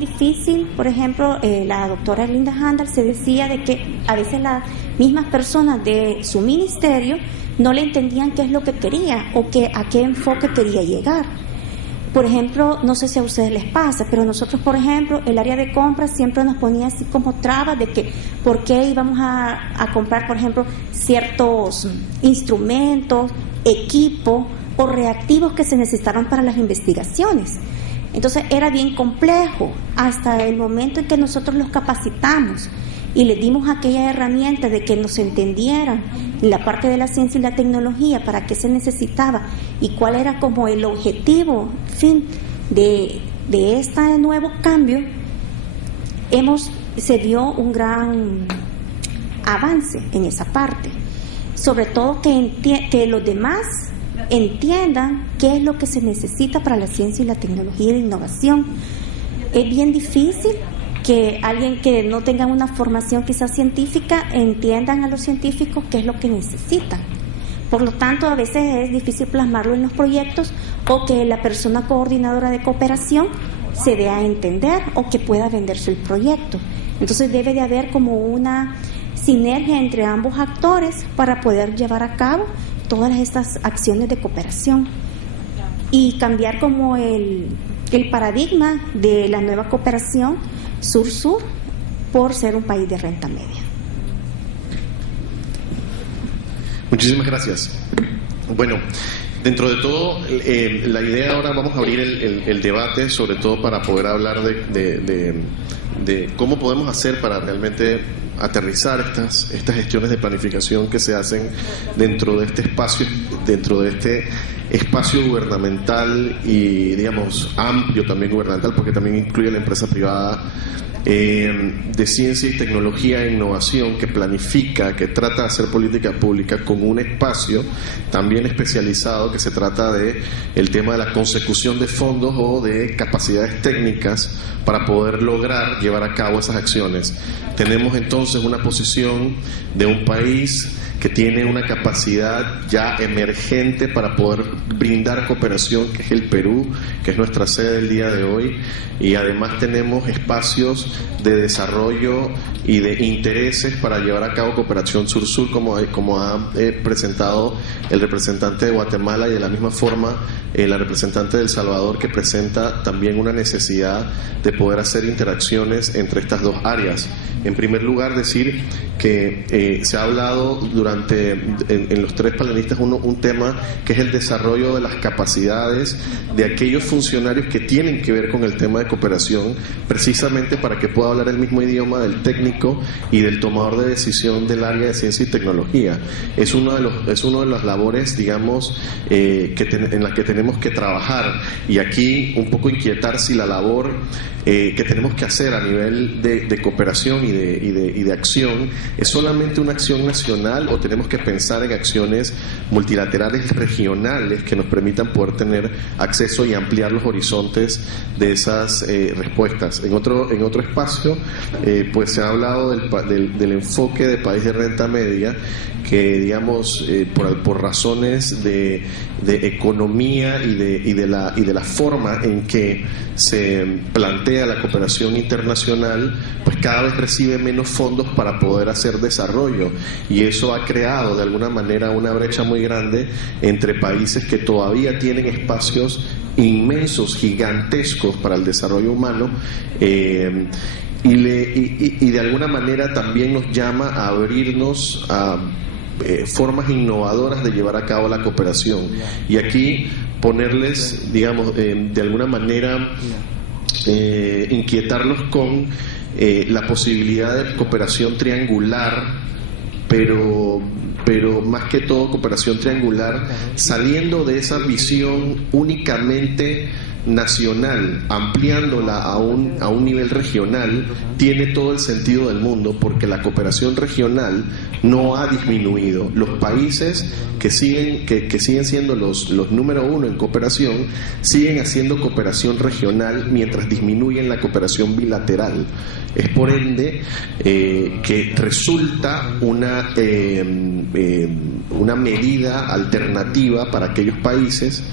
difícil. Por ejemplo, la doctora Linda Handel se decía de que a veces las mismas personas de su ministerio no le entendían qué es lo que quería o a qué enfoque quería llegar. Por ejemplo, no sé si a ustedes les pasa, pero nosotros, por ejemplo, el área de compras siempre nos ponía así como trabas de que por qué íbamos a comprar, por ejemplo, ciertos instrumentos, equipos o reactivos que se necesitaban para las investigaciones. Entonces era bien complejo hasta el momento en que nosotros los capacitamos y les dimos aquella herramienta de que nos entendieran la parte de la ciencia y la tecnología, para qué se necesitaba y cuál era como el objetivo, fin, de este nuevo cambio. Se dio un gran avance en esa parte, sobre todo que los demás entiendan qué es lo que se necesita para la ciencia y la tecnología y la innovación. Es bien difícil que alguien que no tenga una formación quizás científica entiendan a los científicos qué es lo que necesitan. Por lo tanto, a veces es difícil plasmarlo en los proyectos, o que la persona coordinadora de cooperación se dé a entender o que pueda venderse el proyecto. Entonces debe de haber como una sinergia entre ambos actores para poder llevar a cabo todas estas acciones de cooperación y cambiar como el paradigma de la nueva cooperación sur-sur por ser un país de renta media. Muchísimas gracias. Bueno, dentro de todo, la idea ahora, vamos a abrir el debate, sobre todo para poder hablar de cómo podemos hacer para realmente aterrizar estas gestiones de planificación que se hacen dentro de este espacio gubernamental y, digamos, amplio también gubernamental, porque también incluye la empresa privada, de ciencia y tecnología e innovación, que planifica, que trata de hacer política pública con un espacio también especializado que se trata de el tema de la consecución de fondos o de capacidades técnicas para poder lograr llevar a cabo esas acciones. Tenemos entonces una posición de un país que tiene una capacidad ya emergente para poder brindar cooperación, que es el Perú, que es nuestra sede del día de hoy, y además tenemos espacios de desarrollo y de intereses para llevar a cabo cooperación sur-sur, como ha presentado el representante de Guatemala, y de la misma forma la representante de El Salvador, que presenta también una necesidad de poder hacer interacciones entre estas dos áreas. En primer lugar, decir que se ha hablado en los tres panelistas un tema que es el desarrollo de las capacidades de aquellos funcionarios que tienen que ver con el tema de cooperación, precisamente para que pueda hablar el mismo idioma del técnico y del tomador de decisión del área de ciencia y tecnología. Es uno de las labores, digamos, en la que tenemos que trabajar, y aquí un poco inquietar si la labor que tenemos que hacer a nivel de cooperación y de acción es solamente una acción nacional, o tenemos que pensar en acciones multilaterales regionales que nos permitan poder tener acceso y ampliar los horizontes de esas respuestas. En otro espacio pues se ha hablado del enfoque de país de renta media, que, digamos, por razones de economía y de la forma en que se plantea la cooperación internacional, pues cada vez recibe menos fondos para poder hacer desarrollo, y eso ha creado de alguna manera una brecha muy grande entre países que todavía tienen espacios inmensos, gigantescos para el desarrollo humano, y de alguna manera también nos llama a abrirnos a formas innovadoras de llevar a cabo la cooperación, y aquí ponerles, digamos, de alguna manera inquietarlos con la posibilidad de cooperación triangular, pero más que todo cooperación triangular saliendo de esa visión únicamente nacional, ampliándola a un nivel regional. Tiene todo el sentido del mundo, porque la cooperación regional no ha disminuido. Los países que siguen siendo los número uno en cooperación siguen haciendo cooperación regional mientras disminuyen la cooperación bilateral. Es por ende que resulta una medida alternativa para aquellos países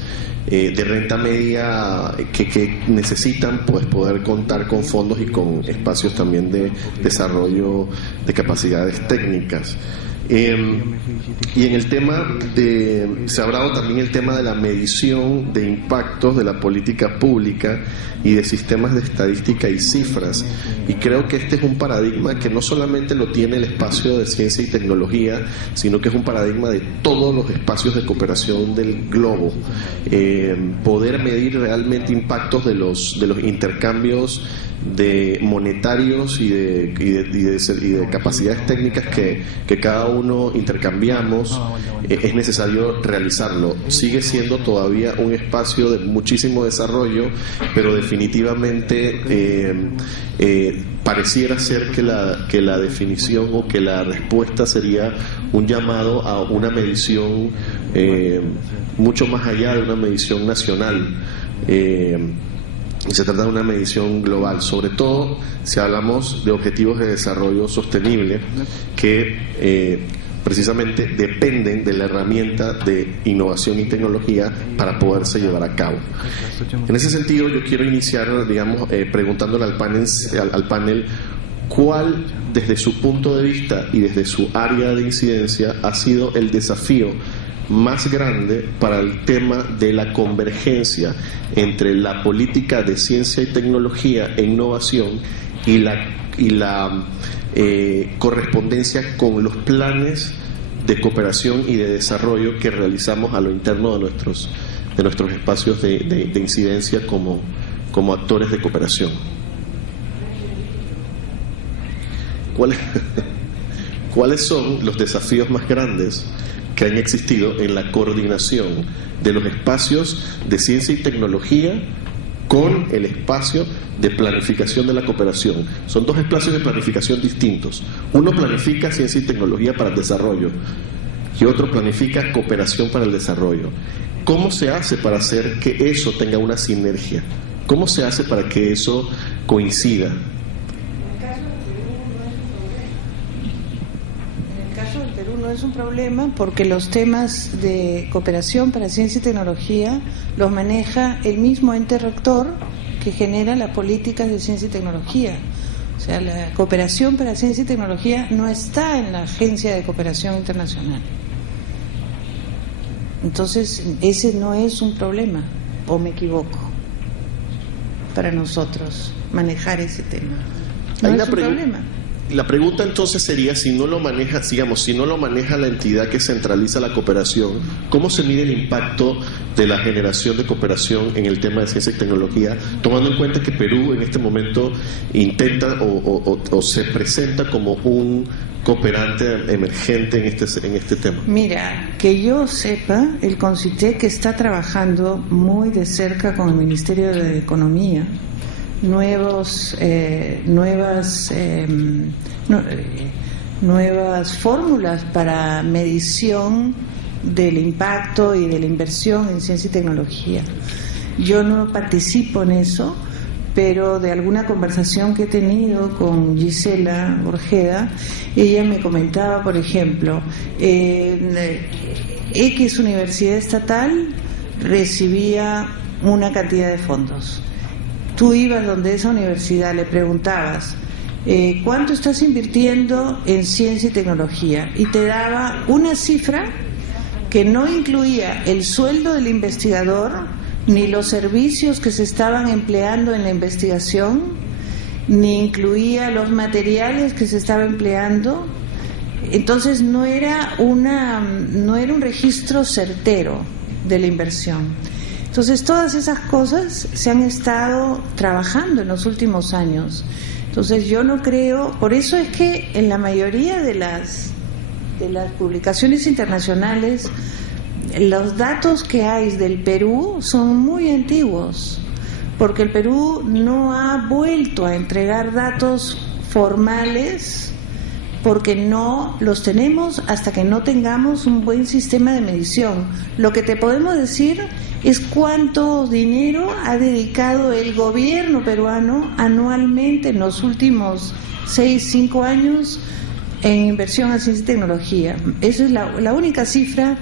de renta media que necesitan pues poder contar con fondos y con espacios también de desarrollo de capacidades técnicas. Y en el tema se ha hablado también el tema de la medición de impactos de la política pública y de sistemas de estadística y cifras, y creo que este es un paradigma que no solamente lo tiene el espacio de ciencia y tecnología, sino que es un paradigma de todos los espacios de cooperación del globo. Poder medir realmente impactos de los intercambios de monetarios y de capacidades técnicas que cada uno intercambiamos, es necesario realizarlo. Sigue siendo todavía un espacio de muchísimo desarrollo, pero definitivamente pareciera ser que la definición o que la respuesta sería un llamado a una medición mucho más allá de una medición nacional. Se trata de una medición global, sobre todo si hablamos de objetivos de desarrollo sostenible que precisamente dependen de la herramienta de innovación y tecnología para poderse llevar a cabo. En ese sentido, yo quiero iniciar, preguntándole al panel cuál, desde su punto de vista y desde su área de incidencia, ha sido el desafío más grande para el tema de la convergencia entre la política de ciencia y tecnología e innovación y la correspondencia con los planes de cooperación y de desarrollo que realizamos a lo interno de nuestros espacios de incidencia como actores de cooperación. ¿Cuáles son los desafíos más grandes que han existido en la coordinación de los espacios de ciencia y tecnología con el espacio de planificación de la cooperación? Son dos espacios de planificación distintos. Uno planifica ciencia y tecnología para el desarrollo y otro planifica cooperación para el desarrollo. ¿Cómo se hace para hacer que eso tenga una sinergia? ¿Cómo se hace para que eso coincida? No es un problema porque los temas de cooperación para ciencia y tecnología los maneja el mismo ente rector que genera las políticas de ciencia y tecnología. O sea, la cooperación para ciencia y tecnología no está en la Agencia de Cooperación Internacional. Entonces, ese no es un problema, o me equivoco, para nosotros manejar ese tema. No es un problema. La pregunta entonces sería, si no lo maneja la entidad que centraliza la cooperación, ¿cómo se mide el impacto de la generación de cooperación en el tema de ciencia y tecnología, tomando en cuenta que Perú en este momento intenta o se presenta como un cooperante emergente en este tema? Mira, que yo sepa, el CONCITEC está trabajando muy de cerca con el Ministerio de Economía nuevas fórmulas para medición del impacto y de la inversión en ciencia y tecnología. Yo no participo en eso, pero de alguna conversación que he tenido con Gisela Orjeda, ella me comentaba, por ejemplo, X universidad estatal recibía una cantidad de fondos. Tú ibas donde esa universidad, le preguntabas, ¿cuánto estás invirtiendo en ciencia y tecnología? Y te daba una cifra que no incluía el sueldo del investigador, ni los servicios que se estaban empleando en la investigación, ni incluía los materiales que se estaban empleando. Entonces no era un registro certero de la inversión. Entonces todas esas cosas se han estado trabajando en los últimos años. Entonces yo no creo, por eso es que en la mayoría de las publicaciones internacionales los datos que hay del Perú son muy antiguos, porque el Perú no ha vuelto a entregar datos formales, porque no los tenemos hasta que no tengamos un buen sistema de medición. Lo que te podemos decir es cuánto dinero ha dedicado el gobierno peruano anualmente en los últimos 6-5 años en inversión a ciencia y tecnología. Esa es la única cifra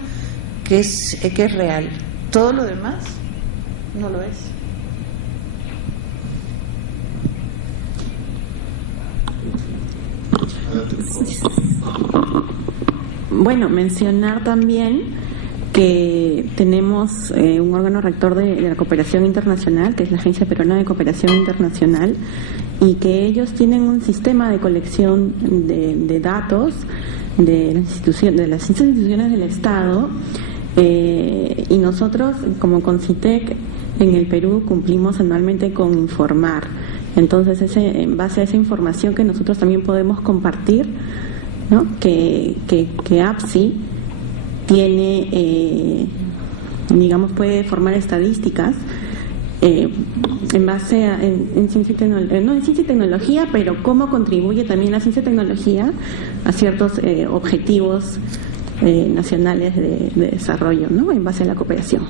que es real. Todo lo demás No lo es. Bueno, mencionar también que tenemos un órgano rector de la cooperación internacional, que es la Agencia Peruana de Cooperación Internacional, y que ellos tienen un sistema de colección de datos de las instituciones del Estado, y nosotros como CONCITEC en el Perú cumplimos anualmente con informar. Entonces, en base a esa información que nosotros también podemos compartir, ¿no? que APSI tiene, digamos, puede formar estadísticas en base a en ciencia y tecnología, no en ciencia y tecnología, pero cómo contribuye también la ciencia y tecnología a ciertos objetivos nacionales de desarrollo, ¿no? En base a la cooperación.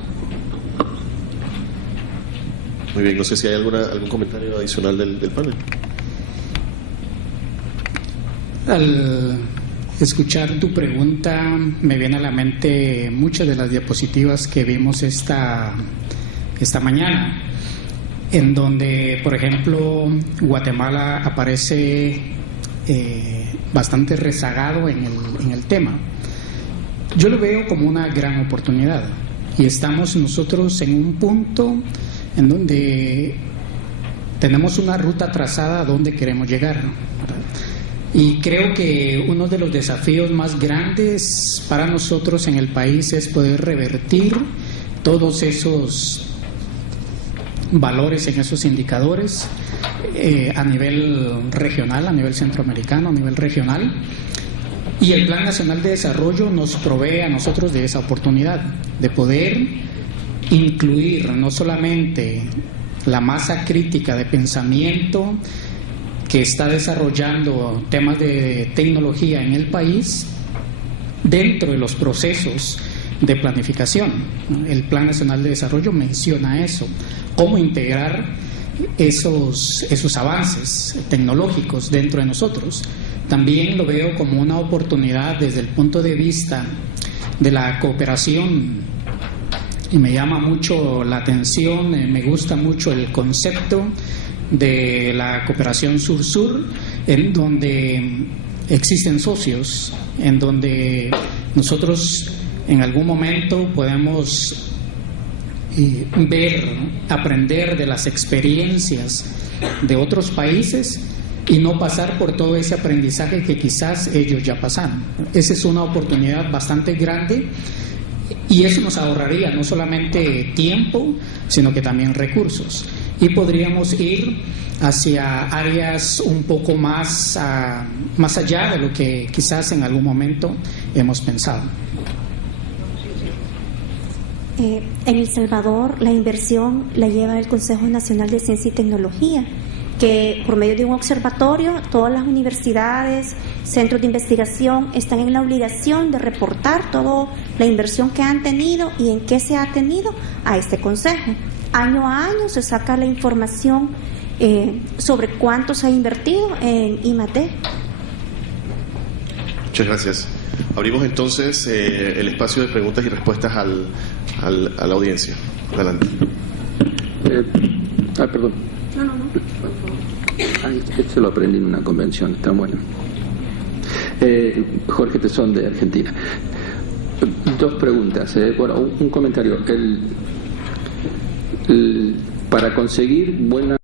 Muy bien, no sé si hay algún comentario adicional del panel. Al escuchar tu pregunta me viene a la mente muchas de las diapositivas que vimos esta mañana, en donde, por ejemplo, Guatemala aparece bastante rezagado en el tema. Yo lo veo como una gran oportunidad, y estamos nosotros en un punto en donde tenemos una ruta trazada a donde queremos llegar, ¿verdad? Y creo que uno de los desafíos más grandes para nosotros en el país es poder revertir todos esos valores en esos indicadores a nivel regional, a nivel centroamericano, a nivel regional. Y el Plan Nacional de Desarrollo nos provee a nosotros de esa oportunidad de poder incluir no solamente la masa crítica de pensamiento que está desarrollando temas de tecnología en el país dentro de los procesos de planificación. El Plan Nacional de Desarrollo menciona eso, cómo integrar esos avances tecnológicos dentro de nosotros. También lo veo como una oportunidad desde el punto de vista de la cooperación, y me llama mucho la atención, me gusta mucho el concepto de la cooperación sur-sur, en donde existen socios, en donde nosotros en algún momento podemos ver, aprender de las experiencias de otros países y no pasar por todo ese aprendizaje que quizás ellos ya pasaron. Esa es una oportunidad bastante grande, y eso nos ahorraría no solamente tiempo, sino que también recursos. Y podríamos ir hacia áreas un poco más allá de lo que quizás en algún momento hemos pensado. En El Salvador la inversión la lleva el Consejo Nacional de Ciencia y Tecnología, que por medio de un observatorio todas las universidades, centros de investigación están en la obligación de reportar toda la inversión que han tenido y en qué se ha tenido a este consejo. Año a año se saca la información sobre cuánto se ha invertido en I+D. Muchas gracias. Abrimos entonces el espacio de preguntas y respuestas a la audiencia. Adelante. Perdón. No. Esto lo aprendí en una convención, está bueno. Jorge Tesón, de Argentina. Dos preguntas. Bueno, un comentario. Para conseguir buena